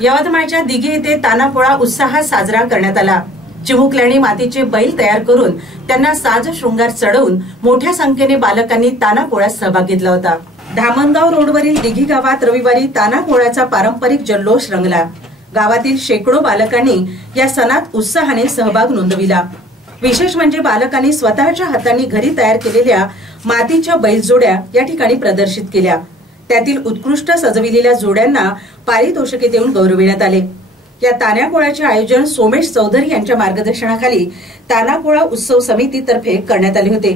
यवतमाळच्या दिघी येथे तानापोळा उत्साहात साजरा करण्यात आला। चिमुकल्यांनी मातीचे बैल तयार करून त्यांना साज शृंगार चढवून मोठ्या संख्येने बालकांनी तानापोळ्यात सहभाग घेतला होता। धामणगाव रोडवरील दिघी गावात रविवारी तानापोळ्याचा पारंपरिक जल्लोष रंगला। गावातील शेकडो बालकांनी या सणात उत्साहाने सहभाग नोंदविला। विशेष म्हणजे बालकांनी स्वतःच्या हातांनी घरी तयार केलेल्या मातीच्या बैलजोड्या या ठिकाणी प्रदर्शित केल्या। त्यातील उत्कृष्ट सजविलेल्या जोड्यांना पारितोषिके देऊन गौरविण्यात आले। या तानापोळ्याचे आयोजन सोमेश चौधरी यांच्या मार्गदर्शनाखाली तानापोळा उत्सव समिती तर्फे करण्यात आले होते।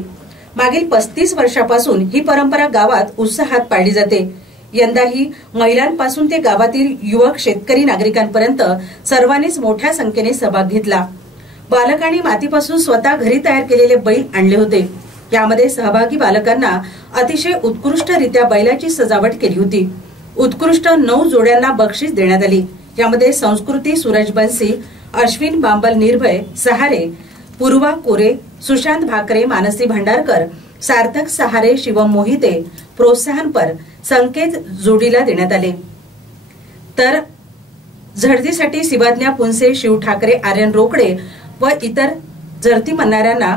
मागील 35 वर्षापासून ही परंपरा गावात उत्साहात पाळली जाते। यंदाही महिलांपासून ते गावातील युवक शेतकरी नागरिकांपर्यंत सर्वांनीच मोठ्या संख्येने सहभाग घेतला। बालकांनी मातीपासून स्वतः घरी तयार केलेले बैल आणले होते। यामध्ये सहभागी बालकांना अतिशय उत्कृष्टरित्या बैलाची सजावट केली होती। उत्कृष्ट 9 जोड्यांना बक्षीस देण्यात आली। यामध्ये संस्कृती सूरज बंसी, अश्विन बांबल निर्भय सहारे, पूर्वा कोरे, सुशांत भाकरे, मानसी भंडारकर, सार्थक सहारे, शिवम मोहिते प्रोत्साहनपर संकेत जोडीला देण्यात आले। तर झडतीसाठी शिवाज्ञा पुनसे, शिव ठाकरे, आर्यन रोकडे व इतर झडती म्हणणाऱ्यांना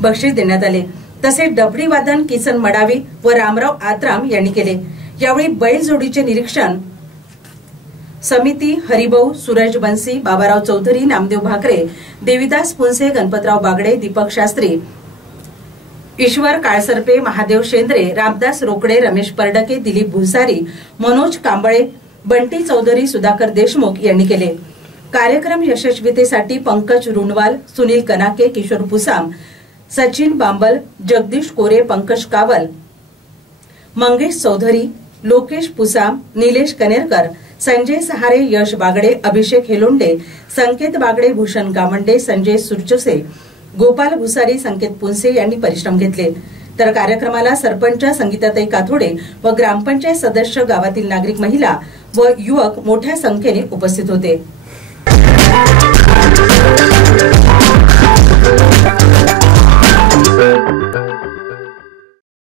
बक्षीस देण्यात आले। तसेच डबडी वादन किसन मडावी व रामराव आत्राम यांनी केले। यावेळी बैल जोडीचे निरीक्षण समिती हरिभाऊ, सूरज बंसी, बाबाराव चौधरी, नामदेव भाकरे, देविदास पुनसे, गणपतराव बागडे, दीपक शास्त्री, ईश्वर काळसरपे, महादेव शेंद्रे, रामदास रोकडे, रमेश परडके, दिलीप भुसारी, मनोज कांबळे, बंटी चौधरी, सुधाकर देशमुख यांनी केले। कार्यक्रम यशस्वीतेसाठी पंकज रुणवाल, सुनील कनाके, किशोर पुसाम, सचिन बांबल, जगदीश कोरे, पंकज कावल, मंगेश चौधरी, लोकेश पुसाम, निलेश कनेरकर, संजय सहारे, यश बागडे, अभिषेक हेलोंडे, संकेत बागडे, भूषण गामंडे, संजय सुरचसे, गोपाल भुसारी, संकेत पुनसे यांनी परिश्रम घेतले। तर कार्यक्रमाला सरपंच संगीताताई काथोडे व ग्रामपंचायत सदस्य, गावातील नागरिक, महिला व युवक मोठ्या संख्येने उपस्थित होते।